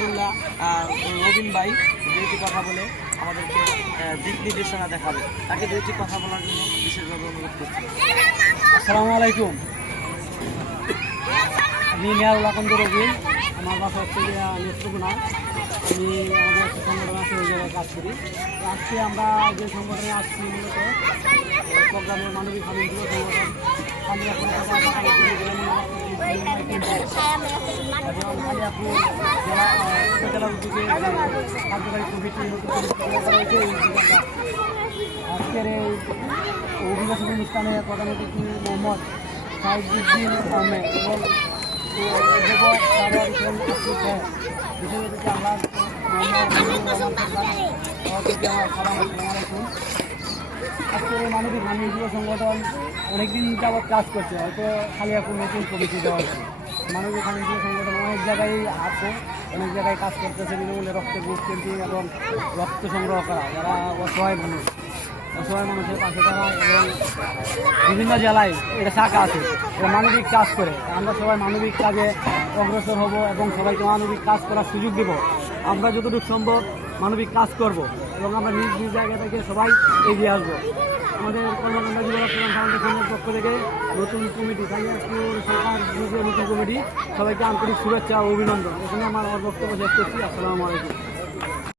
আনসারুল্লাহ রবিন ভাই দুইটি কথা বলে আমাদেরকে দিক নির্দেশনা দেখাবে। তাকে দুইটি কথা বলার জন্য বিশেষভাবে অনুরোধ করছি। আসসালামু আলাইকুম। আমি মিয়াউল আকন্দ রবিন, আমার বাসা হচ্ছে নেত্রকোনা। আমি আমাদের একটা সংগঠন আছে, ওই জায়গায় কাজ করি। আজকে আমরা যে সংগঠনে আসছি মূলত প্রোগ্রামের মানবিক আন্দোলন সংগঠন কালিয়াপুর উপজেলা উদ্যোগে কার্যকারী কমিটি আজকের এই অভিবাসী অনুষ্ঠানে প্রধান অতিথি মোহাম্মদ সাইদুদ্দিন আহমেদ এবং আজকে মানবিক মানবীয় সংগঠন অনেকদিন যাবৎ কাজ করছে, হয়তো খালি এখন নতুন কমিটি দেওয়া হচ্ছে। মানবিক মানবীয় সংগঠন অনেক জায়গায় আছে, অনেক জায়গায় কাজ করতেছে, বিনামূল্যে রক্ত গ্রুপ ক্যাম্পিং এবং রক্ত সংগ্রহ করা, যারা অসহায় মানুষের পাশে থাকা এবং বিভিন্ন জেলায় এটা শাখা আছে, এটা মানবিক কাজ করে। আমরা সবাই মানবিক কাজে অগ্রসর হব এবং সবাইকে মানবিক কাজ করার সুযোগ দেব। আমরা যতটুকু সম্ভব মানবিক কাজ করব এবং আমরা নিজ নিজ জায়গা থেকে সবাই এগিয়ে আসবো। আমাদের কর্মকাণ্ড যুব রক্তদান ফাউন্ডেশনের পক্ষ থেকে নতুন কমিটি, কালিয়াপুর সরকার নতুন কমিটি, সবাইকে আন্তরিক শুভেচ্ছা ও অভিনন্দন। এখানে আমার বক্তব্য শেষ করছি। আসসালামু আলাইকুম।